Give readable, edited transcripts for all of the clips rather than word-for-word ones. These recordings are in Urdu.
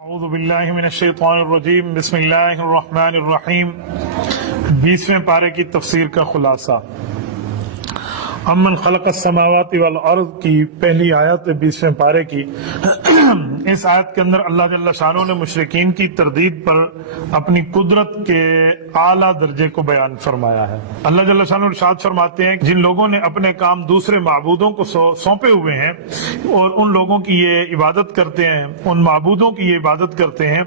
اعوذ باللہ من الشیطان الرجیم بسم اللہ الرحمن الرحیم 20ویں پارے کی تفسیر کا خلاصہ امن خلق السماوات والارض کی پہلی آیت 20ویں پارے کی۔ اس آیت کے اندر اللہ جل شانہ نے مشرکین کی تردید پر اپنی قدرت کے اعلیٰ درجے کو بیان فرمایا ہے۔ اللہ جل شانہ ارشاد فرماتے ہیں جن لوگوں نے اپنے کام دوسرے معبودوں کو سونپے ہوئے ہیں اور ان لوگوں کی یہ عبادت کرتے ہیں، ان معبودوں کی یہ عبادت کرتے ہیں،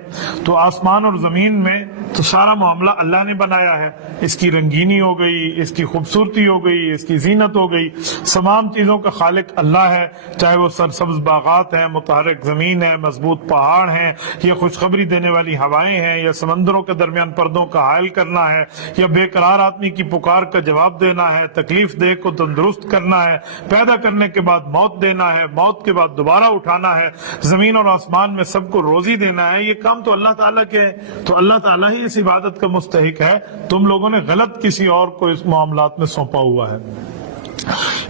تو آسمان اور زمین میں تو سارا معاملہ اللہ نے بنایا ہے، اس کی رنگینی ہو گئی، اس کی خوبصورتی ہو گئی، اس کی زینت ہو گئی، تمام چیزوں کا خالق اللہ ہے، چاہے وہ سرسبز باغات ہیں، متحرک زمین ہے، مضبوط پہاڑ ہیں، یا خوشخبری دینے والی ہوائیں ہیں، یا سمندروں کے درمیان پردوں کا حائل کرنا ہے، یا بے قرار آدمی کی پکار کا جواب دینا ہے، تکلیف دہ کو تندرست کرنا ہے، پیدا کرنے کے بعد موت دینا ہے، موت کے بعد دوبارہ اٹھانا ہے، زمین اور آسمان میں سب کو روزی دینا ہے، یہ کام تو اللہ تعالیٰ کے، تو اللہ تعالیٰ ہی اس عبادت کا مستحق ہے، تم لوگوں نے غلط کسی اور کو اس معاملات میں سونپا ہوا ہے۔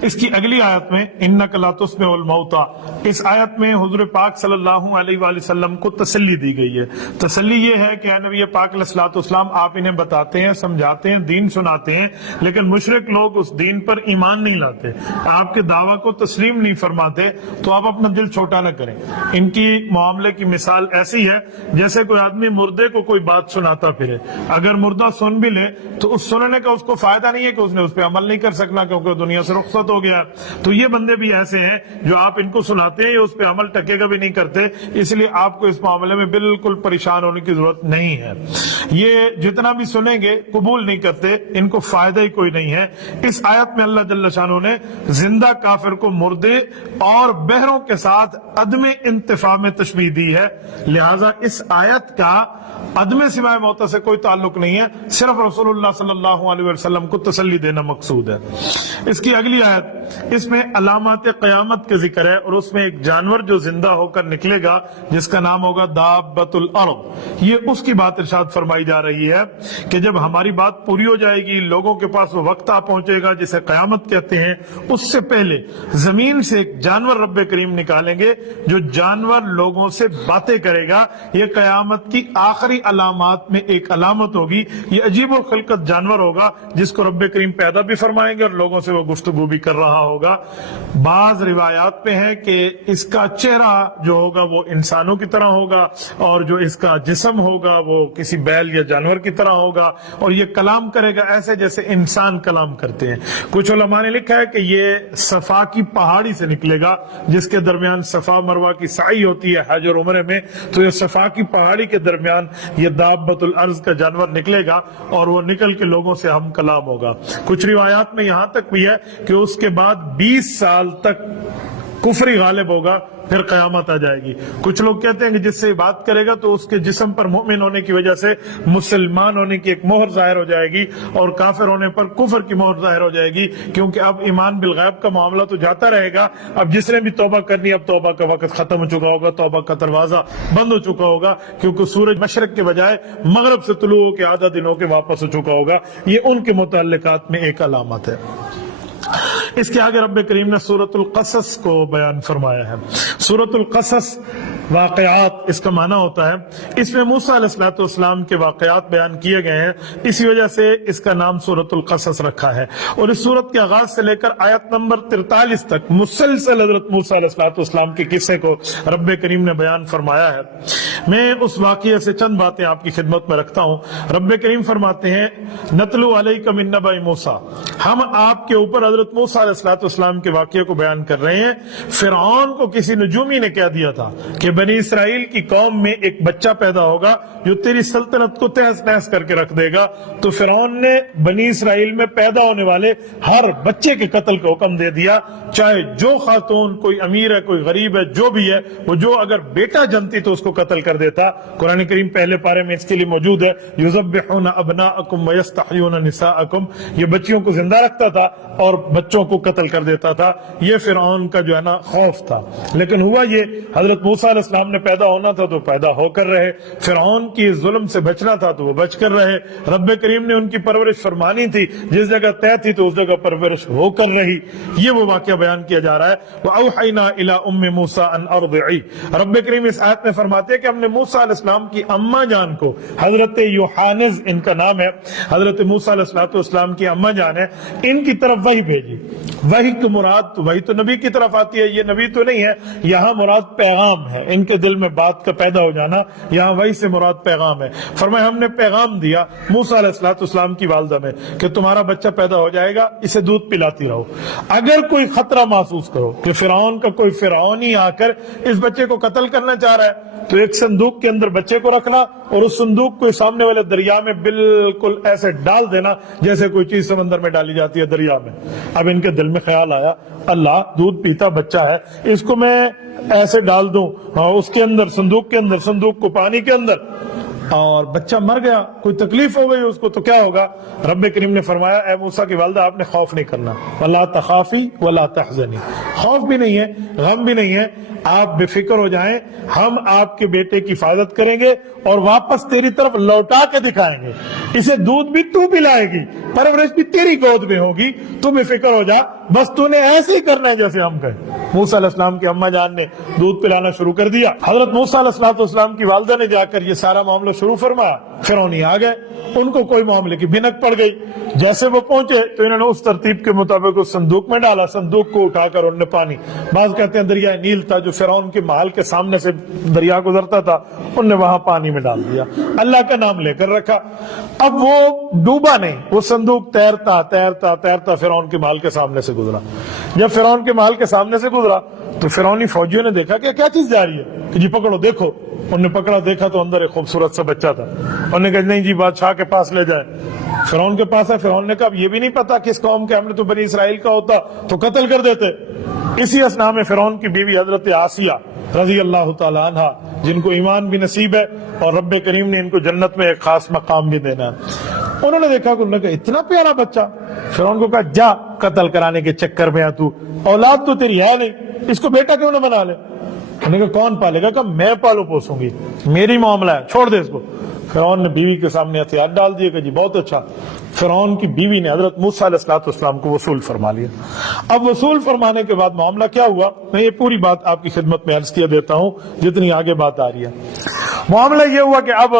اس کی اگلی آیت میں انک لا تسمع الموتى، اس آیت میں حضور پاک صلی اللہ علیہ وآلہ وسلم کو تسلی دی گئی ہے۔ تسلی یہ ہے کہ اے نبی پاک علیہ الصلوۃ والسلام، آپ انہیں بتاتے ہیں، سمجھاتے ہیں، دین سناتے ہیں، لیکن مشرک لوگ اس دین پر ایمان نہیں لاتے، آپ کے دعویٰ کو تسلیم نہیں فرماتے، تو آپ اپنا دل چھوٹا نہ کریں۔ ان کی معاملے کی مثال ایسی ہے جیسے کوئی آدمی مردے کو کوئی بات سناتا پھرے، اگر مردہ سن بھی لے تو اس سننے کا اس کو فائدہ نہیں ہے کہ اس نے اس پہ عمل نہیں کر سکنا کیونکہ دنیا سے رخصت ہو گیا۔ تو یہ بندے بھی ایسے ہیں جو آپ ان کو سناتے ہیں، اس پہ عمل ٹکے گا بھی نہیں کرتے، اس لیے آپ کو اس معاملے میں بالکل پریشان ہونے کی ضرورت نہیں ہے۔ یہ جتنا بھی سنیں گے قبول نہیں کرتے، ان کو فائدہ ہی کوئی نہیں ہے۔ اس آیت میں اللہ جل شانہ نے زندہ کافر کو مردے اور بہروں کے ساتھ عدم انتفاع میں تشبیہ دی ہے، لہذا اس آیت کا عدم سماع موت سے کوئی تعلق نہیں ہے، صرف رسول اللہ صلی اللہ علیہ وسلم کو تسلی دینا مقصود ہے۔ اس کی اگلی آیت، اس میں علامات قیامت کے ذکر ہے، اور اس میں ایک جانور جو زندہ ہو کر نکلے گا جس کا نام ہوگا دابۃ الارض، یہ اس کی بات ارشاد فرمائی جا رہی ہے کہ جب ہماری بات پوری ہو جائے گی، لوگوں کے پاس وہ وقت آ پہنچے گا جسے قیامت کہتے ہیں، اس سے پہلے زمین سے ایک جانور رب کریم نکالیں گے جو جانور لوگوں سے باتیں کرے گا۔ یہ قیامت کی آخری علامات میں ایک علامت ہوگی، یہ عجیب الخلقت جانور ہوگا جس کو رب کریم پیدا بھی فرمائیں گے اور لوگوں سے وہ گفتگو بھی کر رہا ہوگا۔ بعض روایات میں ہے کہ اس کا چہرہ جو ہوگا وہ انسانوں کی طرح ہوگا، اور جو اس کا جسم ہوگا وہ کسی بیل یا جانور کی طرح ہوگا، اور یہ کلام کرے گا ایسے جیسے انسان کلام کرتے ہیں۔ کچھ علماء نے لکھا ہے کہ یہ صفا کی پہاڑی سے نکلے گا جس کے درمیان صفا مروہ کی سعی ہوتی ہے حج اور عمرے میں، تو یہ صفا کی پہاڑی کے درمیان یہ دابۃ الارض کا جانور نکلے گا اور وہ نکل کے لوگوں سے ہم کلام ہوگا۔ کچھ روایات میں یہاں تک بھی ہے کہ اس کے بعد 20 سال تک کفر غالب ہوگا، پھر قیامت آ جائے گی۔ کچھ لوگ کہتے ہیں کہ جس سے بات کرے گا تو اس کے جسم پر مومن ہونے کی وجہ سے مسلمان ہونے کی ایک مہر ظاہر ہو جائے گی، اور کافر ہونے پر کفر کی مہر ظاہر ہو جائے گی، کیونکہ اب ایمان بالغیب کا معاملہ تو جاتا رہے گا۔ اب جس نے بھی توبہ کرنی، اب توبہ کا وقت ختم ہو چکا ہوگا، توبہ کا دروازہ بند ہو چکا ہوگا، کیونکہ سورج مشرق کے بجائے مغرب سے طلوع ہو کے آدھا دن ہو کے واپس ہو چکا ہوگا۔ یہ ان کے متعلقات میں ایک علامت ہے۔ اس کے آگے رب کریم نے سورۃ القصص کو بیان فرمایا ہے۔ سورۃ القصص واقعات اس کا معنی ہوتا ہے، اس میں موسیٰ علیہ السلام کے واقعات بیان کیے گئے ہیں، اسی وجہ سے اس کا نام سورۃ القصص رکھا ہے، اور اس سورت کے آغاز سے لے کر آیت نمبر 43 تک مسلسل حضرت موسیٰ علیہ السلام کے قصے کو رب کریم نے بیان فرمایا ہے۔ میں اس واقعے سے چند باتیں آپ کی خدمت میں رکھتا ہوں۔ رب کریم فرماتے ہیں نتلو علیک من نبأ موسیٰ، ہم آپ کے اوپر حضرت موسیٰ علیہ السلام کے واقعے کو بیان کر رہے ہیں۔ فرعون کو کسی نجومی نے کہہ دیا تھا کہ بنی اسرائیل کی قوم میں ایک بچہ پیدا ہوگا جو تیری سلطنت کو تہس نہس کر کے رکھ دے گا، تو فرعون نے بنی اسرائیل میں پیدا ہونے والے ہر بچے کے قتل کا حکم دے دیا، چاہے جو خاتون، کوئی امیر ہے، کوئی غریب ہے، جو بھی ہے، وہ جو اگر بیٹا جنتی تو اس کو قتل کر دیتا۔ قرآن کریم پہلے پارے میں اس کے لیے موجود ہے، یذبحون ابناءکم ویستحیون نساءکم، یہ بچیوں کو زندہ رکھتا تھا اور بچوں کو قتل کر دیتا تھا. یہ فرعون کا جو ہے نا خوف تھا. لیکن ہوا یہ حضرت موسیٰ علیہ السلام نے پیدا ہونا تھا تو پیدا ہو کر رہے, فرعون کی ظلم سے بچنا تھا تو وہ بچ کر رہے. رب کریم نے ان کی پرورش فرمانی تھی, جس جگہ طے تھی تو اس جگہ پرورش ہو کر رہی. یہ وہ واقعہ بیان کیا جا رہا ہے. وَأَوْحَيْنَا إِلَىٰ أُمِّ مُوسَىٰ أَنْ أَرْضِعِيهِ. رب کریم اس آیت میں فرماتے ہیں کہ ہم نے موسیٰ علیہ السلام کی اماں جان کو, حضرت یوحانز ان کا نام ہے, حضرت موسیٰ علیہ السلام کی اماں جان ہے, ان کی طرف وحی بھیجی. وحی کی مراد وہی تو نبی کی طرف آتی ہے, یہ نبی تو نہیں ہے. یہاں مراد پیغام ہے, ان کے دل میں بات کا پیدا ہو جانا, یہاں وحی سے مراد پیغام ہے. فرمایا ہم نے پیغام دیا موسیٰ علیہ السلام کی والدہ میں کہ تمہارا بچہ پیدا ہو جائے گا, اسے دودھ پلاتی رہو. اگر کوئی خطرہ محسوس کرو کہ فرعون کا کوئی فرعونی آ کر اس بچے کو قتل کرنا چاہ رہا ہے, تو ایک صندوق کے اندر بچے کو رکھنا اور اس صندوق کو سامنے والے دریا میں بالکل ایسے ڈال دینا جیسے کوئی چیز سمندر میں ڈالی جاتی ہے دریا میں. اب ان کے دل میں خیال آیا, اللہ دودھ پیتا بچہ ہے, اس کو میں ایسے ڈال دوں اس کے اندر, صندوق کو پانی کے اندر, اور بچہ مر گیا, کوئی تکلیف ہو گئی اس کو تو کیا ہوگا؟ رب کریم نے فرمایا اے موسیٰ کی والدہ آپ نے خوف نہیں کرنا, وَلَا تَخَافِي وَلَا تَحْزَنِي. خوف بھی نہیں ہے, غم بھی نہیں ہے, آپ بے فکر ہو جائیں, ہم آپ کے بیٹے کی حفاظت کریں گے اور واپس تیری طرف لوٹا کے دکھائیں گے. اسے دودھ بھی تو پلائے گی, پرورش بھی تیری گود میں ہوگی, تو بے فکر ہو جا, بس تو نے ایسے ہی کرنا ہے جیسے ہم کہیں. موسیٰ علیہ السلام کی اماں جان نے دودھ پلانا شروع کر دیا. حضرت موسیٰ علیہ السلام کی والدہ نے جا کر یہ سارا معاملہ شروع فرمایا. فرعونی آ گئے, ان کو کوئی معاملے کی بھنک پڑ گئی. جیسے وہ پہنچے تو انہوں نے اس ترتیب کے مطابق اس صندوق میں ڈالا, صندوق کو اٹھا کر انہوں نے پانی, بعض کہتے ہیں دریائے نیل تھا جو فرعون کے محل کے سامنے سے دریا گزرتا تھا, انہوں نے وہاں پانی میں ڈال دیا, اللہ کا نام لے کر رکھا. اب وہ ڈوبا نہیں, وہ صندوق تیرتا فرعون کے محل کے سامنے سے گزرا. جب فرعون کے محل کے سامنے سے گزرا تو فرعونی فوجیوں نے دیکھا کہ کیا چیز جا رہی ہے, کہ جی پکڑو دیکھو. انہوں نے پکڑا, دیکھا تو اندر ایک خوبصورت سا بچہ تھا. انہوں نے کہا نہیں جی بادشاہ کے پاس لے جائے. فرعون کے پاس ہے. فرعون نے کہا اب یہ بھی نہیں پتا کس قوم کے, ہم نے تو بنی اسرائیل کا ہوتا تو قتل کر دیتے. اسی اثناء میں فرعون کی بیوی حضرت آسیہ رضی اللہ تعالی عنہ, جن کو ایمان بھی نصیب ہے اور رب کریم نے ان کو جنت میں ایک خاص مقام بھی دینا ہے, انہوں نے دیکھا کہ انہوں نے کہا اتنا پیارا بچہ. فرعون کو کہا جا قتل کرانے کے چکر میں تو اولاد تو تیری ہے نہیں, اس کو بیٹا کیوں نہ بنا لے. انہوں نے کہا کون پالے گا؟ کہ میں پالوں پوسوں گی, میری معاملہ ہے, چھوڑ دے اس کو. فرعون نے بیوی کے سامنے ہتھیار ڈال دیے کہ جی بہت اچھا. فرعون کی بیوی نے حضرت موسیٰ علیہ السلام کو وصول فرما لیا. اب وصول فرمانے کے بعد معاملہ کیا ہوا, میں یہ پوری بات آپ کی خدمت میں عرض کیا دیتا ہوں جتنی آگے بات آ رہی ہے. معاملہ یہ ہوا کہ اب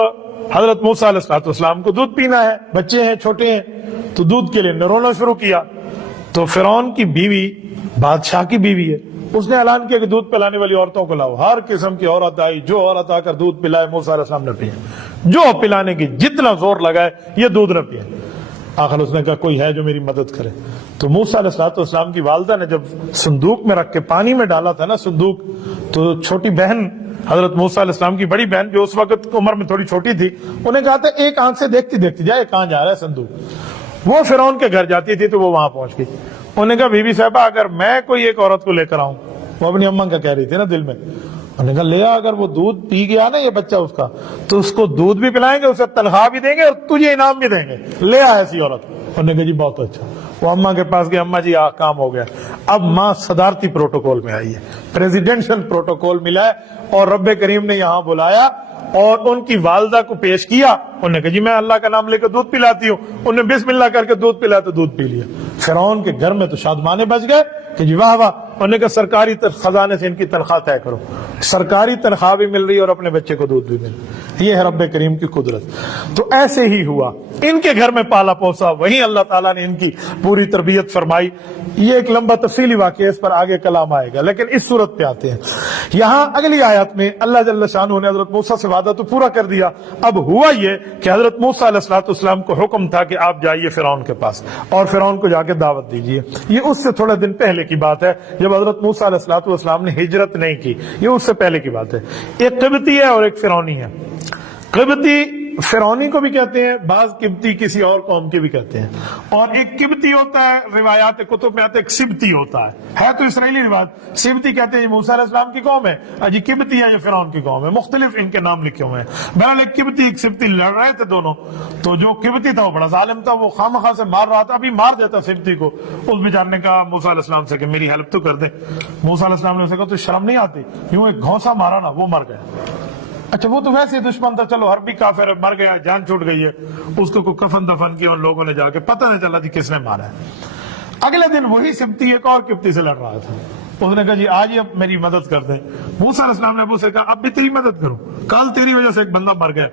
حضرت موسیٰ علیہ السلام کو دودھ پینا ہے, بچے ہیں چھوٹے ہیں, تو دودھ کے لیے رونا شروع کیا. تو فرعون کی بیوی بادشاہ کی بیوی ہے, اس نے اعلان کیا کہ دودھ پلانے والی عورتوں کو لاؤ. ہر قسم کی عورت آئی, جو عورت آ کر دودھ پلائے موسیٰ علیہ السلام نے پیا, جو پلانے کی جتنا زور لگائے یہ دودھ نہ پیا. آخر اس نے کہا کوئی ہے جو میری مدد کرے. تو موسیٰ علیہ السلام کی والدہ نے جب صندوق میں رکھ کے پانی میں ڈالا تھا نا صندوق, تو چھوٹی بہن حضرت موسیٰ علیہ السلام کی بڑی بہن جو اس وقت عمر میں تھوڑی چھوٹی تھی, انہیں کہا تھا ایک آنکھ سے دیکھتی دیکھتی جائے کہاں جا رہا ہے صندوق. وہ فرعون کے گھر جاتی تھی تو وہ وہاں پہنچ گئی. انہوں نے کہا بی بی صاحبہ اگر میں کوئی ایک عورت کو لے کر آؤں, وہ اپنی اماں کا کہہ رہی تھی نا دل میں, انہوں نے کہا لے آ, اگر وہ دودھ پی گیا نا یہ بچہ اس کا, تو اس کو دودھ بھی پلائیں گے, اسے تنخواہ بھی دیں گے اور تجھے انعام بھی دیں گے, لے آ ایسی عورت. انہوں نے کہا جی بہت اچھا. وہ اماں کے پاس گئے, اماں جی کام ہو گیا. اب ماں صدارتی پروٹوکول میں آئی ہے, پریزیڈنشل پروٹوکول ملا ہے, اور رب کریم نے یہاں بلایا اور ان کی والدہ کو پیش کیا. انہوں نے کہا جی میں اللہ کا نام لے کر دودھ پلاتی ہوں. انہوں نے بسم اللہ کر کے دودھ پلایا تو دودھ پی لیا. فرعون کے گھر میں تو شادمانے بچ گئے کہ جی واہ واہ. انہوں نے کہا سرکاری خزانے سے ان کی تنخواہ طے کرو, سرکاری تنخواہ بھی مل رہی ہے اور اپنے بچے کو دودھ بھی مل رہا. یہ ہے رب کریم کی قدرت. تو ایسے ہی ہوا, ان کے گھر میں پالا پوسا, وہیں اللہ تعالیٰ نے ان کی پوری تربیت فرمائی. یہ ایک لمبا تفصیلی واقعہ, اس پر آگے کلام آئے گا, لیکن اس صورت پہ آتے ہیں. یہاں اگلی آیت میں اللہ جل شانہ نے حضرت موسیٰ سے وعدہ تو پورا کر دیا. اب ہوا یہ کہ حضرت موسیٰ علیہ السلام کو حکم تھا کہ آپ جائیے فرعون کے پاس اور فرعون کو جا کے دعوت دیجیے. یہ اس سے تھوڑے دن پہلے کی بات ہے جب حضرت موسیٰ علیہ السلام نے ہجرت نہیں کی. یہ اس سے پہلے کی بات ہے. ایک قبطی ہے اور ایک فرعونی ہے. قبطی فرعونی کو بھی کہتے ہیں، بعض قبطی کسی اور قوم کے بھی کہتے ہیں، اور ایک قبطی ہوتا ہے، روایات کتب میں آتا ہے، ایک سبتی ہوتا ہے تو اسرائیلی روایت۔ سبتی کہتے ہیں یہ موسیٰ علیہ السلام کی قوم ہے، جی قبطی ہے یہ فرعون کی قوم ہے، مختلف ان کے نام لکھے ہوئے ہیں۔ بہرحال ایک قبطی ایک سبتی لڑ رہے تھے دونوں، تو جو قبطی تھا وہ بڑا ظالم تھا، وہ خامخواہ سے مار رہا تھا، ابھی مار دیتا سبتی کو۔ اس بیچارے نے کہا موسیٰ علیہ السلام سے کہ میری ہیلپ تو کر دے۔ موسیٰ علیہ السلام نے اسے کہا تو شرم نہیں آتی؟ یوں ایک گھونسا مارا نا، وہ مر گیا۔ اچھا وہ تو ویسے دشمن تھا، چلو حربی کافر ہے، مر گیا، جان چھوٹ گئی ہے، اس کو کوئی کفن دفن کیا ان لوگوں نے جا کے، پتہ نہیں چلا جی کس نے مارا ہے۔ اگلے دن وہی سبتی ایک اور قبطی سے لڑ رہا تھا، اس نے کہا جی آج ہی اب میری مدد کر دیں۔ موسیٰ علیہ السلام نے ابو سے کہا اب بھی تیری مدد کروں، کل تیری وجہ سے ایک بندہ مر گیا،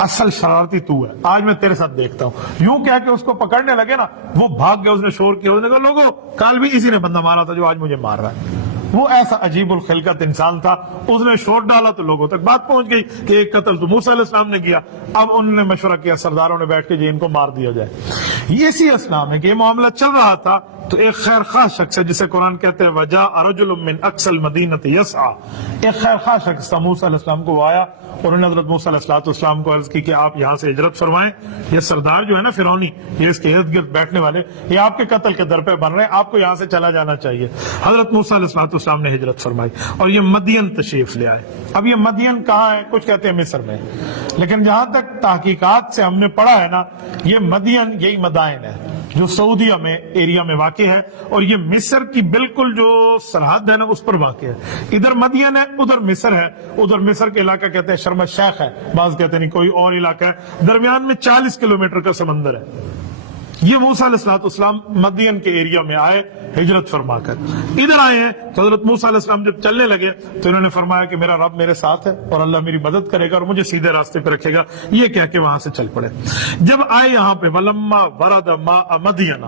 اصل شرارتی تو ہے، آج میں تیرے ساتھ دیکھتا ہوں۔ یوں کہہ کے اس کو پکڑنے لگے نا، وہ بھاگ گیا، اس نے شور کیا، اس نے کہا لوگوں کل بھی اسی نے بندہ مارا تھا جو آج مجھے مار رہا ہے۔ وہ ایسا عجیب الخلقت انسان تھا، اس نے شور ڈالا تو لوگوں تک بات پہنچ گئی کہ ایک قتل تو موسیٰ علیہ السلام نے کیا۔ اب انہوں نے مشورہ کیا سرداروں نے بیٹھ کے جی ان کو مار دیا جائے۔ اسی اسنا میں کہ یہ معاملہ چل رہا تھا تو ایک خیر خواہ شخص ہے جسے قرآن کہتے ہیں وَجَاءَ رَجُلٌ مِّنْ أَقْصَى الْمَدِينَةِ يَسْعَىٰ، ایک خیر خواہ شخص تھا موسیٰ علیہ السلام کو، وہ آیا اور انہوں نے حضرت موسیٰ علیہ السلام کو عرض کی کہ آپ یہاں سے ہجرت فرمائیں، یہ سردار جو ہے نا فرعونی، یہ اس کے ارد گرد بیٹھنے والے، یہ آپ کے قتل کے در پہ بن رہے ہیں، آپ کو یہاں سے چلا جانا چاہیے۔ حضرت موسیٰ علیہ السلام نے ہجرت فرمائی اور یہ مدین تشریف لے آئے۔ اب یہ مدین کہاں ہے؟ کچھ کہتے ہیں مصر میں، لیکن جہاں تک تحقیقات سے ہم نے پڑھا ہے نا، یہ مدین یہی مدائن ہے جو سعودیہ میں ایریا میں واقع ہے، اور یہ مصر کی بالکل جو سرحد ہے نا اس پر واقع ہے۔ ادھر مدین ہے، ادھر مصر ہے، ادھر مصر کے علاقہ کہتے ہیں شرم الشیخ ہے، بعض کہتے ہیں نہیں کوئی اور علاقہ ہے، درمیان میں 40 کلومیٹر کا سمندر ہے۔ یہ موسیٰ علیہ السلام مدین کے ایریا میں آئے ہجرت فرما کر، ادھر آئے ہیں تو حضرت موسیٰ علیہ السلام جب چلنے لگے تو انہوں نے فرمایا کہ میرا رب میرے ساتھ ہے اور اللہ میری مدد کرے گا اور مجھے سیدھے راستے پہ رکھے گا، یہ کہہ کے وہاں سے چل پڑے۔ جب آئے یہاں پہ وَلَمَّا وَرَدَ مَاءَ مَدْيَنَ،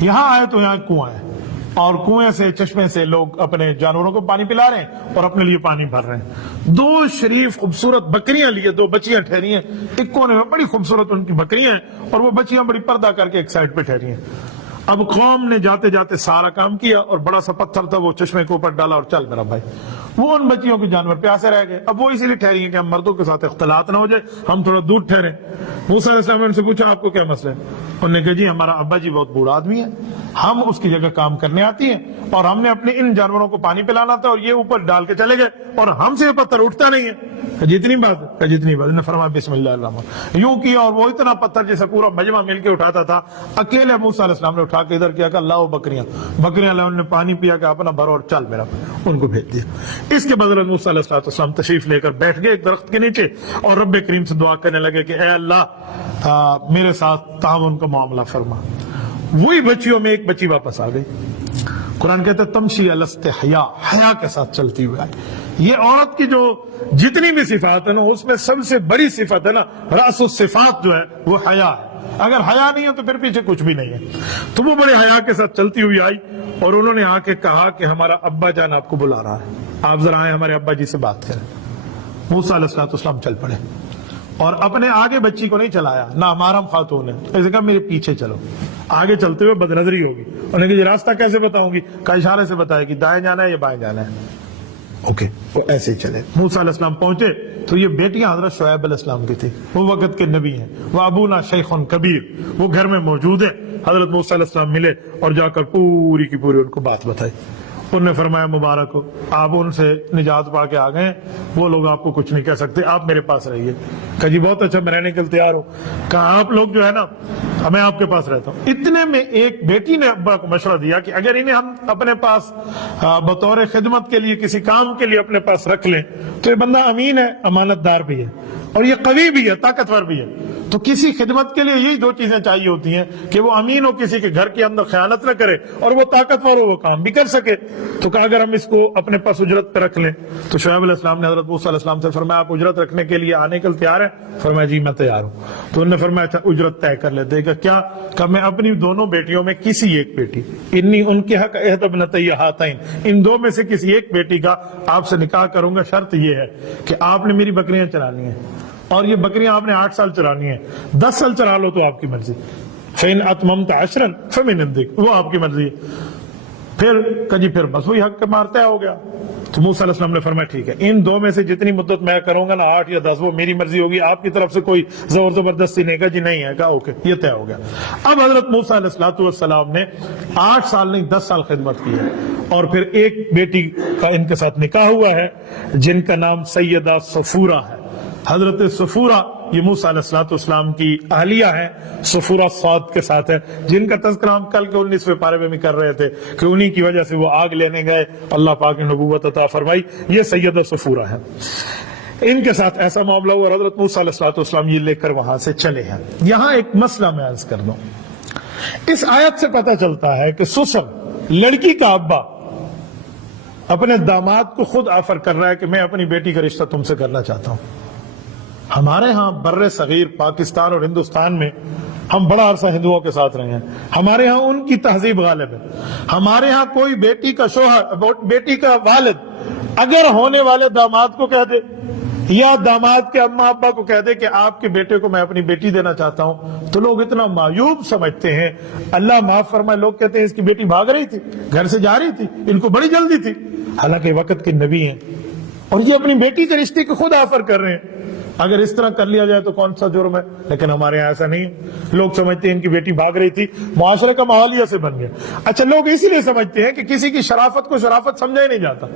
یہاں آئے تو یہاں کنواں ہے، اور کنویں سے چشمے سے لوگ اپنے جانوروں کو پانی پلا رہے ہیں اور اپنے لیے پانی بھر رہے ہیں۔ دو شریف خوبصورت بکریاں لیے، دو بچیاں ٹھہری ہیں ایک کونے میں، بڑی خوبصورت ان کی بکریاں ہیں، اور وہ بچیاں بڑی پردہ کر کے ایک سائڈ پہ ٹھہری ہیں۔ اب قوم نے جاتے جاتے سارا کام کیا اور بڑا سا پتھر تھا وہ چشمے کے اوپر ڈالا اور چل میرا بھائی، وہ ان بچیوں کے جانور پیاسے رہ گئے۔ اب وہ اسی لیے ٹھہری ہیں کہ ہم مردوں کے ساتھ اختلاط نہ ہو جائے، ہم تھوڑا دور ٹھہریں۔ موسیٰ علیہ السلام نے ان سے پوچھا آپ کو کیا مسئلہ ہے؟ انہوں نے کہا جی ہمارا ابا جی بہت بوڑھا آدمی ہے، ہم اس کی جگہ کام کرنے آتی ہیں اور ہم نے اپنے ان جانوروں کو پانی پلانا تھا اور یہ اوپر ڈال کے چلے گئے اور ہم سے یہ پتھر اٹھتا نہیں ہے۔ جتنی بات ہے جتنی بات، نے فرمایا بسم اللہ الرحمن، یوں کیا اور وہ اتنا پتھر جیسے پورا مجمع مل کے اٹھاتا تھا، اکیلے موسیٰ علیہ السلام نے اٹھا کے ادھر کیا کہ اللہ بکریاں لے، انہوں نے پانی پیا کہ اپنا بھرو اور چل میرا، ان کو بھیج دیا۔ اس کے بدلے موسیٰ علیہ السلام تشریف لے کر بیٹھ گئے ایک درخت کے نیچے اور رب کریم سے دعا کرنے لگے کہ اے اللہ میرے ساتھ تعاون کا معاملہ فرما۔ وہی بچیوں میں ایک بچی واپس آ گئی۔ قرآن کہتا ہے تمشی علی استحیاء، حیا کے ساتھ چلتی ہوئی آئی۔ یہ عورت کی جو جتنی بھی صفات ہے نا، اس میں سب سے بڑی صفت ہے نا، رأس الصفات جو ہے وہ حیا ہے۔ اگر حیا نہیں ہے تو پھر پیچھے کچھ بھی نہیں ہے۔ تو وہ بڑے حیا کے ساتھ چلتی ہوئی آئی اور انہوں نے آ کے کہا کہ ہمارا ابا جان آپ کو بلا رہا ہے، آپ ذرا آئے ہمارے ابا جی سے بات کریں۔ موسیٰ علیہ السلام چل پڑے اور اپنے آگے بچی کو نہیں چلایا، نہ محرم خاتون ہے، ایسے کہا میرے پیچھے چلو۔ آگے چلتے ہوئے بد نظری ہوگی، انہوں نے کہا یہ راستہ کیسے بتاؤں گی؟ کہا اشارے سے بتائے گی دائیں جانا ہے یا بائیں جانا ہے۔ اوکے، وہ ایسے ہی چلے۔ موسیٰ علیہ السلام پہنچے تو یہ بیٹیاں حضرت شعیب علیہ السلام کی تھی، وہ وقت کے نبی ہیں، وہ ابونا شیخ کبیر، وہ گھر میں موجود ہے۔ حضرت موسیٰ علیہ السلام ملے اور جا کر پوری کی پوری ان کو بات بتائی۔ انہوں نے فرمایا مبارک ہو، آپ ان سے نجات پا کے آ گئے، وہ لوگ آپ کو کچھ نہیں کہہ سکتے، آپ میرے پاس رہیے۔ کہا جی بہت اچھا، میں رہنے کے لیے تیار ہوں۔ کہا آپ لوگ جو ہے نا میں آپ کے پاس رہتا ہوں۔ اتنے میں ایک بیٹی نے ابا کو مشورہ دیا کہ اگر انہیں ہم اپنے پاس بطور خدمت کے لیے کسی کام کے لیے اپنے پاس رکھ لیں تو یہ بندہ امین ہے، امانت دار بھی ہے اور یہ قوی بھی ہے، طاقتور بھی ہے۔ تو کسی خدمت کے لیے یہی دو چیزیں چاہیے ہوتی ہیں کہ وہ امین ہو، کسی کے گھر کے اندر خیانت نہ کرے، اور وہ طاقتور ہو، وہ کام بھی کر سکے۔ تو کہا اگر ہم اس کو اپنے پاس اجرت پہ رکھ لیں تو شعیب علیہ السلام نے حضرت موسیٰ علیہ السلام سے فرمایا آپ اجرت رکھنے کے لیے آنے کے لیے تیار ہیں؟ فرمایا جی میں تیار ہوں۔ تو انہوں نے فرمایا اچھا اجرت طے کر لیتے کہ کیا؟ کہ میں اپنی دونوں بیٹیوں میں کسی ایک بیٹی، انی ان کے حق احد ابنتی ہاتین، ان دو میں سے کسی ایک بیٹی کا آپ سے نکاح کروں گا، شرط یہ ہے کہ آپ نے میری بکریاں چرانی ہیں اور یہ بکریاں آپ نے 8 سال چرانی ہیں، 10 سال چرا لو تو آپ کی مرضی، فَإِنْ أَتْمَمْتَ عَشْرًا فَمِنْ عِنْدِكَ، وہ آپ کی مرضی ہے۔ پھر بس وہی حق کا مارتا ہو گیا۔ تو موسیٰ علیہ السلام نے فرمایا ٹھیک ہے، ان دو میں سے جتنی مدت میں کروں گا نا 8 یا 10 وہ میری مرضی ہوگی، آپ کی طرف سے کوئی زور زبردستی نہیں، کہا جی نہیں ہے، کہا اوکے یہ طے ہو گیا۔ اب حضرت موسیٰ علیہ السلام نے 8 سال نہیں 10 سال خدمت کی ہے، اور پھر ایک بیٹی کا ان کے ساتھ نکاح ہوا ہے جن کا نام سیدہ صفورہ ہے۔ حضرت صفورہ یہ موسیٰ علیہ السلام کی اہلیہ ہیں، صفورہ صاد کے ساتھ ہے، جن کا تذکرہ ہم کل کے 19ویں پارے میں بھی کر رہے تھے کہ انہی کی وجہ سے وہ آگ لینے گئے، اللہ پاک نے نبوت عطا فرمائی، یہ سیدہ صفورہ ہے۔ ان کے ساتھ ایسا معاملہ ہوا اور حضرت موسیٰ علیہ السلام یہ لے کر وہاں سے چلے ہیں۔ یہاں ایک مسئلہ میں عرض کر دوں، اس آیت سے پتہ چلتا ہے کہ سسر لڑکی کا ابا اپنے داماد کو خود آفر کر رہا ہے کہ میں اپنی بیٹی کا رشتہ تم سے کرنا چاہتا ہوں۔ ہمارے ہاں بر صغیر پاکستان اور ہندوستان میں ہم بڑا عرصہ ہندوؤں کے ساتھ رہے ہیں، ہمارے ہاں ان کی تہذیب غالب ہے۔ ہمارے ہاں کوئی بیٹی کا شوہر، بیٹی کا والد اگر ہونے والے داماد کو کہہ دے یا داماد کے اماں ابا کو کہہ دے کہ آپ کے بیٹے کو میں اپنی بیٹی دینا چاہتا ہوں، تو لوگ اتنا معیوب سمجھتے ہیں، اللہ معاف فرمائے، لوگ کہتے ہیں اس کی بیٹی بھاگ رہی تھی، گھر سے جا رہی تھی، ان کو بڑی جلدی تھی، حالانکہ وقت کے نبی ہیں اور یہ اپنی بیٹی کے رشتے کو خود آفر کر رہے ہیں۔ اگر اس طرح کر لیا جائے تو کون سا جرم ہے؟ لیکن ہمارے یہاں ایسا نہیں ہے، لوگ سمجھتے ہیں ان کی بیٹی بھاگ رہی تھی، معاشرے کا ماحول یہ سے بن گیا۔ اچھا، لوگ اسی لیے سمجھتے ہیں کہ کسی کی شرافت کو شرافت سمجھا ہی نہیں جاتا،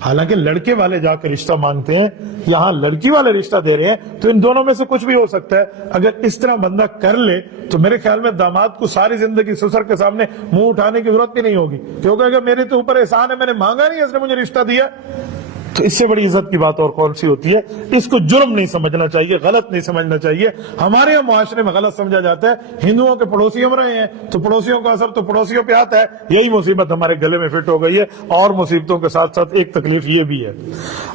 حالانکہ لڑکے والے جا کے رشتہ مانگتے ہیں، یہاں لڑکی والے رشتہ دے رہے ہیں، تو ان دونوں میں سے کچھ بھی ہو سکتا ہے۔ اگر اس طرح بندہ کر لے تو میرے خیال میں داماد کو ساری زندگی سسر کے سامنے منہ اٹھانے کی ضرورت بھی نہیں ہوگی، کیونکہ اگر میرے تو اوپر احسان ہے، میں نے مانگا نہیں، اس نے مجھے رشتہ دیا، تو اس سے بڑی عزت کی بات اور کون سی ہوتی ہے؟ اس کو جرم نہیں سمجھنا چاہیے، غلط نہیں سمجھنا چاہیے۔ ہمارے یہاں معاشرے میں غلط سمجھا جاتا ہے، ہندوؤں کے پڑوسی ہم رہے ہیں تو پڑوسیوں کا اثر تو پڑوسیوں پہ آتا ہے، یہی مصیبت ہمارے گلے میں فٹ ہو گئی ہے، اور مصیبتوں کے ساتھ ساتھ ایک تکلیف یہ بھی ہے۔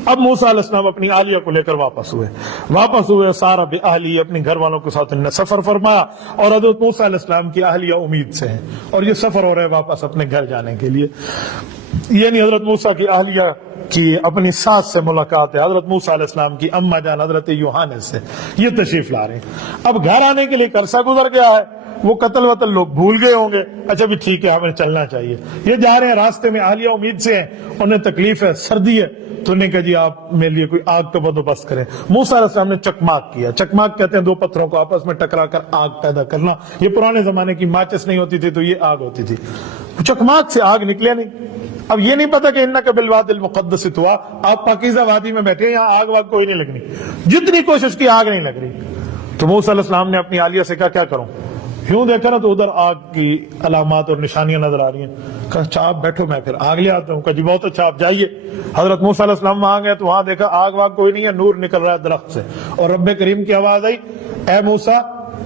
اب موسیٰ علیہ السلام اپنی اہلیہ کو لے کر واپس ہوئے، سارا بِأہلی، اپنے گھر والوں کے ساتھ انہوں نے سفر فرمایا، اور حضرت موسیٰ علیہ السلام کی اہلیہ امید سے ہیں اور یہ سفر ہو رہا ہے واپس اپنے گھر جانے کے لیے۔ یعنی حضرت موسیٰ کی اہلیہ کی اپنی ساس سے ملاقات ہے، حضرت موسیٰ علیہ السلام کی اماں جان حضرت یوحنا سے، یہ تشریف لا رہے ہیں۔ اب گھر آنے کے لیے عرصہ گزر گیا ہے، وہ قتل وطل لوگ بھول گئے ہوں گے، اچھا بھی ٹھیک ہے ہمیں چلنا چاہیے۔ یہ جا رہے ہیں، راستے میں اہلیہ امید سے ہیں، انہیں تکلیف ہے، سردی ہے، تو انہیں کہا جی آپ میرے لیے کوئی آگ کا بندوبست کریں۔ موسیٰ علیہ السلام نے چکماک کیا، چکماک کہتے ہیں دو پتھروں کو آپس میں ٹکرا کر آگ پیدا کرنا، یہ پرانے زمانے کی ماچس نہیں ہوتی تھی تو یہ آگ ہوتی تھی، چکماک سے آگ نکلے نہیں۔ اب یہ نہیں پتا کہ انک بالواد المقدس طویٰ، آپ پاکیزہ وادی میں بیٹھے ہیں، یہاں آگ واگ کوئی نہیں لگنی، جتنی کوشش کی آگ نہیں لگ رہی۔ تو موسیٰ علیہ السلام نے اپنی اہلیہ سے کہا کیا کروں؟ یوں دیکھا نا تو ادھر آگ کی علامات اور نشانیاں نظر آ رہی ہیں، کہا اچھا آپ بیٹھو میں پھر آگ لے آتا ہوں۔ کہا جی بہت اچھا آپ جائیے۔ حضرت موسیٰ علیہ السلام وہاں گئے تو وہاں دیکھا آگ واگ کوئی نہیں ہے، نور نکل رہا ہے درخت سے، اور رب کریم کی آواز آئی، اے موسیٰ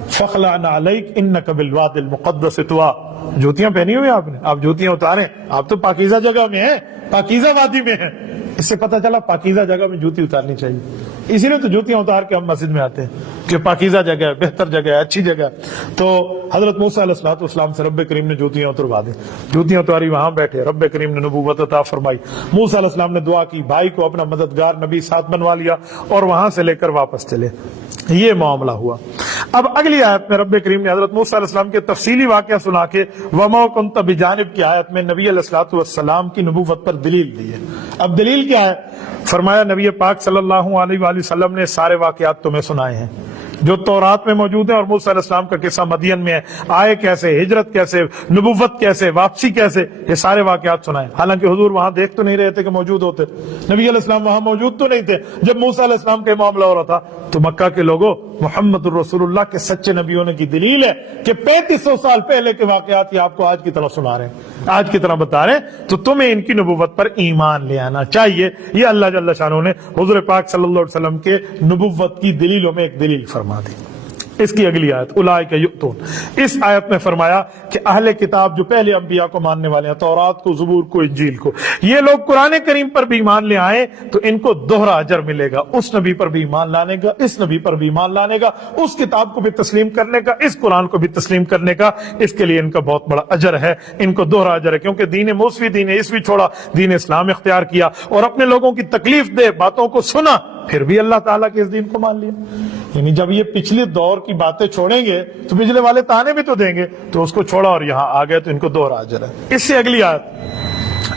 فخلع نعلیک انک بالواد المقدس طویٰ، جوتیاں پہنی ہوئی آپ نے، آپ جوتیاں اتاریں، آپ تو پاکیزہ جگہ میں ہیں، پاکیزہ وادی میں ہیں۔ اس سے پتہ چلا پاکیزہ جگہ میں جوتی اتارنی چاہیے، اسی لیے تو جوتیاں اتار کے ہم مسجد میں آتے ہیں کہ پاکیزہ جگہ ہے، بہتر جگہ ہے، اچھی جگہ ہے۔ تو حضرت موسیٰ علیہ السلام سے رب کریم نے جوتیاں اتروا دی، جوتیاں اتاری، وہاں بیٹھے، رب کریم نے نبوت عطا فرمائی۔ موسیٰ علیہ السلام نے دعا کی، بھائی کو اپنا مددگار نبی ساتھ بنوا لیا اور وہاں سے لے کر واپس چلے۔ یہ معاملہ ہوا۔ اب اگلی آیت میں رب کریم نے حضرت موسیٰ علیہ السلام کے تفصیلی واقعہ سنا کے وَمَا كُنْتَ بِجَانِبْ کی آیت میں نبی علیہ السلام کی نبوت پر دلیل دی ہے۔ اب دلیل کیا ہے؟ فرمایا نبی پاک صلی اللہ علیہ وآلہ وسلم نے سارے واقعات تمہیں سنائے ہیں جو تورات میں موجود ہیں، اور موسیٰ علیہ السلام کا قصہ مدین میں ہے، آئے کیسے، ہجرت کیسے، نبوت کیسے، واپسی کیسے، یہ سارے واقعات سنائے۔ حالانکہ حضور وہاں دیکھ تو نہیں رہے تھے کہ موجود ہوتے، نبی علیہ السلام وہاں موجود تو نہیں تھے جب موسیٰ علیہ السلام کا معاملہ ہو رہا تھا۔ تو مکہ کے لوگوں، محمد الرسول اللہ کے سچے نبی ہونے کی دلیل ہے کہ 3500 سال پہلے کے واقعات یہ آپ کو آج کی طرح سنا رہے ہیں، آج کی طرح بتا رہے ہیں، تو تمہیں ان کی نبوت پر ایمان لے آنا چاہیے۔ یہ اللہ جل شانہ نے حضور پاک صلی اللہ علیہ وسلم کے نبوت کی دلیلوں میں ایک دلیل فرما دی۔ اس کی اگلی آیت اولئک یؤتون، اس آیت میں فرمایا کہ اہل کتاب جو پہلے انبیاء کو ماننے والے ہیں، تورات کو، زبور کو، انجیل کو، یہ لوگ قرآن کریم پر بھی ایمان لے آئیں تو ان کو دوہرا اجر ملے گا، اس نبی پر بھی ایمان لانے کا، اس نبی پر بھی ایمان لانے کا، اس کتاب کو بھی تسلیم کرنے کا، اس قرآن کو بھی تسلیم کرنے کا، اس کے لیے ان کا بہت بڑا اجر ہے، ان کو دوہرا اجر ہے، کیونکہ دین موسوی، دین عیسوی چھوڑا، دین اسلام اختیار کیا اور اپنے لوگوں کی تکلیف دہ باتوں کو سنا، پھر بھی اللہ تعالیٰ کے اس دین کو مان لیا۔ یعنی جب یہ پچھلے دور کی باتیں چھوڑیں گے تو پچھلے والے تانے بھی تو دیں گے، تو اس کو چھوڑا اور یہاں آ گئے تو ان کو دوہرا اجر ہے۔ اس سے اگلی آیت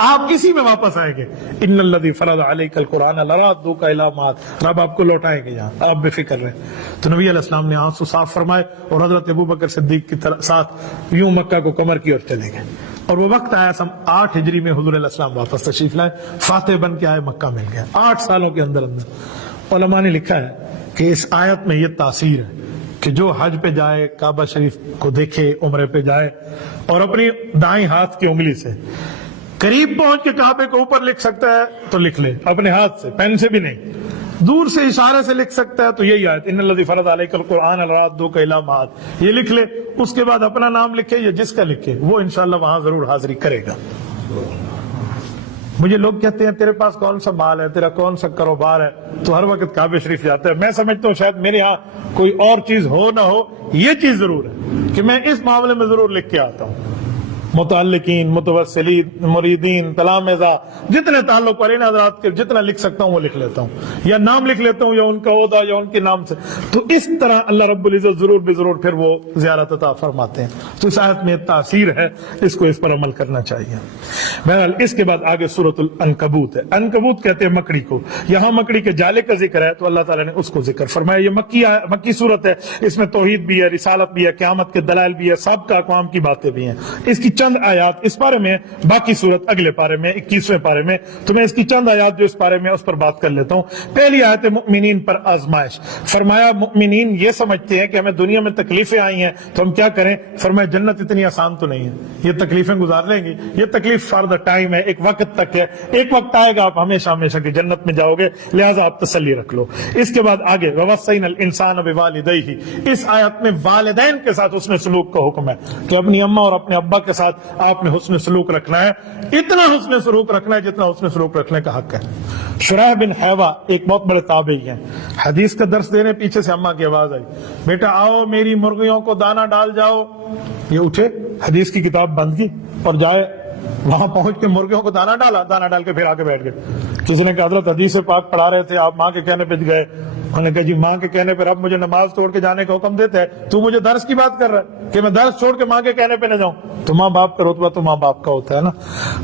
آپ اسی میں واپس آئیں گے. ان الذی فرض علیک القرآن لرادک الی معاد, رب آپ کو لوٹائیں گے یہاں, آپ بے فکر رہیں. تو نبی علیہ السلام نے آنسو صاف فرمائے اور حضرت ابوبکر صدیق کے ساتھ یوں مکہ کو کمر کی اور چلے گئے. اور وہ وقت آیا سن 8 ہجری میں حضور علیہ السلام واپس تشریف لائے, فاتح بن کے آئے, مکہ مل گیا 8 سالوں کے اندر. علماء نے لکھا ہے کہ اس آیت میں یہ تاثیر ہے کہ جو حج پہ جائے, کعبہ شریف کو دیکھے, عمرے پہ جائے اور اپنی دائیں ہاتھ کی انگلی سے قریب پہنچ کے کعبے کو اوپر لکھ سکتا ہے تو لکھ لے, اپنے ہاتھ سے, پین سے بھی نہیں, دور سے اشارے سے لکھ سکتا ہے تو یہی آیت ان الذی فرض علیک القرآن لرادک الی معاد, یہ لکھ لے. اس کے بعد اپنا نام لکھے یا جس کا لکھے, وہ انشاءاللہ وہاں ضرور حاضری کرے گا. مجھے لوگ کہتے ہیں تیرے پاس کون سا مال ہے, تیرا کون سا کاروبار ہے, تو ہر وقت کعبہ شریف جاتا ہے. میں سمجھتا ہوں شاید میرے ہاں کوئی اور چیز ہو نہ ہو, یہ چیز ضرور ہے کہ میں اس معاملے میں ضرور لکھ کے آتا ہوں. متعلقین, متوسلین, مریدین, تلامذہ, جتنے تعلق والے حضرات کے جتنا لکھ سکتا ہوں وہ لکھ لیتا ہوں, یا نام لکھ لیتا ہوں یا ان کا عہدہ یا ان کے نام سے. تو اس طرح اللہ رب العزت ضرور بھی ضرور پھر وہ زیارت عطا فرماتے ہیں. تو اس آیت میں تاثیر ہے, اس کو اس پر عمل کرنا چاہیے. بہرحال اس کے بعد آگے سورۃ العنکبوت ہے. عنکبوت کہتے ہیں مکڑی کو. یہاں مکڑی کے جالے کا ذکر ہے تو اللہ تعالیٰ نے اس کو ذکر فرمایا. یہ مکی صورت ہے, اس میں توحید بھی ہے, رسالت بھی ہے, قیامت کے دلائل بھی ہے, سابقہ اقوام کی باتیں بھی ہیں. اس کی چند آیات اس پارے میں, باقی صورت اگلے پارے میں 21ویں پارے میں, تو میں اس کی چند آیات جو اس پارے میں اس پر بات کر لیتا ہوں. پہلی آیت مؤمنین پر آزمائش. فرمایا مؤمنین یہ سمجھتے ہیں کہ ہمیں دنیا میں تکلیفیں آئی ہیں تو ہم کیا کریں. فرمایا جنت اتنی آسان تو نہیں ہے, یہ تکلیفیں گزار لیں گے, یہ تکلیف فار دا ٹائم ہے, ایک وقت تک ہے, ایک وقت آئے گا آپ ہمیشہ ہمیشہ کی جنت میں جاؤ گے, لہٰذا آپ تسلی رکھ لو. اس کے بعد آگے ووصینا الانسان بوالدیہ. اس آیت میں والدین کے ساتھ حسن سلوک کا حکم ہے کہ اپنی اماں اور اپنے ابا کے ساتھ آپ نے حسن سلوک رکھنا ہے, اتنا حسن سلوک رکھنا ہے جتنا حسن سلوک رکھنے کا حق ہے. شریح بن حیوہ ایک بہت بڑے تابعی ہیں, حدیث کا درس دینے پیچھے سے اماں کی آواز آئی, بیٹا آؤ میری مرغیوں کو دانا ڈال جاؤ. یہ اٹھے, حدیث کی کتاب بند کی اور جائے, وہاں پہنچ کے مرغیوں کو دانا ڈالا, دانا ڈال کے پھر آگے بیٹھ گئے. کسی نے کہا حضرت حدیث پاک پڑھا رہے تھے, آپ ماں کے کہنے پہ گئے. انہوں نے کہا جی ماں کے کہنے پہ رب مجھے نماز توڑ کے جانے کا حکم دیتا ہے, تو مجھے درس کی بات کر رہا ہے کہ میں درس چھوڑ کے ماں کے کہنے پہ نہ جاؤں. تو ماں باپ کا رتبہ تو ماں باپ کا ہوتا ہے نا.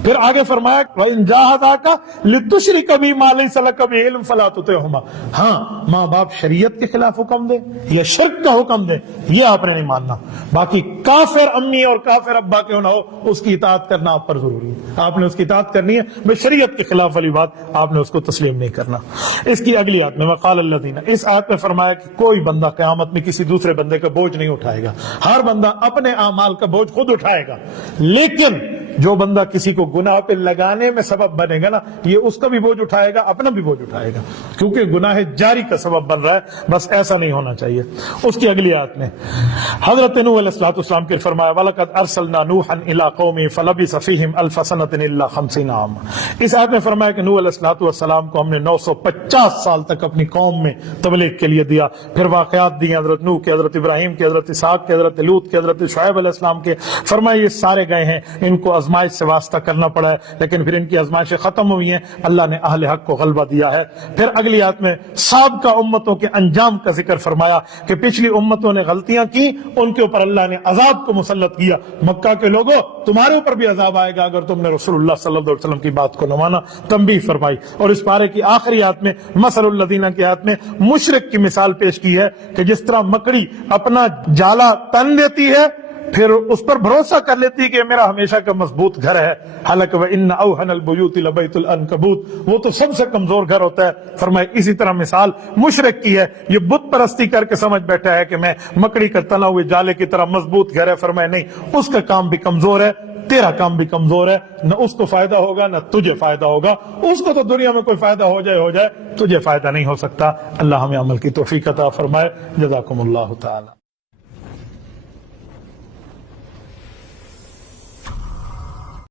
پھر آگے فرمایا وَإِن جَاهَدَاكَ لِتُشْرِكَ بِي مَا لَيْسَ لَكَ بِهِ عِلْمٌ فَلَا تُطِعْهُمَا. ہاں ماں باپ شریعت کے خلاف حکم دے یا شرک کا حکم دے, یہ آپ نے نہیں ماننا. باقی کافر امی اور کافر ابا کیوں نہ ہو, اس کی اطاعت کرنا آپ پر ضروری ہے, آپ نے اس کی اطاعت کرنی ہے. بس شریعت کے خلاف والی بات آپ نے اس کو تسلیم نہیں کرنا. اس کی اگلی آیت میں وقال الذین, اس آیت میں فرمایا کہ کوئی بندہ قیامت میں کسی دوسرے بندے کا بوجھ نہیں اٹھائے گا, ہر بندہ اپنے اعمال کا بوجھ خود اٹھائے گا. لیکن جو بندہ کسی کو گناہ پہ لگانے میں سبب بنے گا نا, یہ اس کا بھی بوجھ اٹھائے گا, اپنا بھی بوجھ اٹھائے گا, کیونکہ گناہ جاری کا سبب بن رہا ہے. بس ایسا نہیں ہونا چاہیے. اس کی اگلی آیت میں حضرت نوح علیہ السلام کے فرمایا وَلَقَدْ أَرْسَلْنَا نُوحًا إِلَىٰ قَوْمِهِ فَلَبِثَ فِيهِمْ أَلْفَ سَنَةٍ إِلَّا 50 عَامًا. اس آیت میں فرمایا کہ نوح علیہ السلام کو ہم نے 950 سال تک اپنی قوم میں تبلیغ کے لیے دیا. پھر واقعات دیے حضرت نوح کے, حضرت ابراہیم کے, حضرت اسحاق کے, حضرت لوط کے, حضرت شعیب علیہ السلام کے. فرمایا یہ سارے گئے ہیں, ان کو آزمائش سے واسطہ کرنا پڑا ہے, لیکن پھر ان کی آزمائشیں ختم ہوئی ہیں, اللہ نے اہل حق کو غلبہ دیا ہے. پھر اگلی آیت میں سابقہ امتوں کے انجام کا ذکر فرمایا کہ پچھلی امتوں نے غلطیاں کی, ان کے اوپر اللہ نے عذاب کو مسلط کیا. مکہ کے لوگوں تمہارے اوپر بھی عذاب آئے گا اگر تم نے رسول اللہ صلی اللہ علیہ وسلم کی بات کو نہ مانا. تنبیہ فرمائی. اور اس پارے کی آخری آیت میں مثل الذین کی آیت میں مشرک کی مثال پیش کی ہے کہ جس طرح مکڑی اپنا جالا تن دیتی ہے, پھر اس پر بھروسہ کر لیتی ہے کہ میرا ہمیشہ کا مضبوط گھر ہے, حالانکہ وَإِنَّ أَوْهَنَ الْبُيُوتِ لَبَيْتُ الْعَنْكَبُوتِ, وہ تو سب سے کمزور گھر ہوتا ہے. فرمائے اسی طرح مثال مشرک کی ہے, یہ بت پرستی کر کے سمجھ بیٹھا ہے کہ میں مکڑی کا تنا ہوئے جالے کی طرح مضبوط گھر ہے. فرمائے نہیں, اس کا کام بھی کمزور ہے, تیرا کام بھی کمزور ہے, نہ اس کو فائدہ ہوگا نہ تجھے فائدہ ہوگا. اس کو تو دنیا میں کوئی فائدہ ہو جائے, تجھے فائدہ نہیں ہو سکتا. اللہ ہمیں عمل کی توفیق عطا فرمائے. جزاکم اللہ تعالی.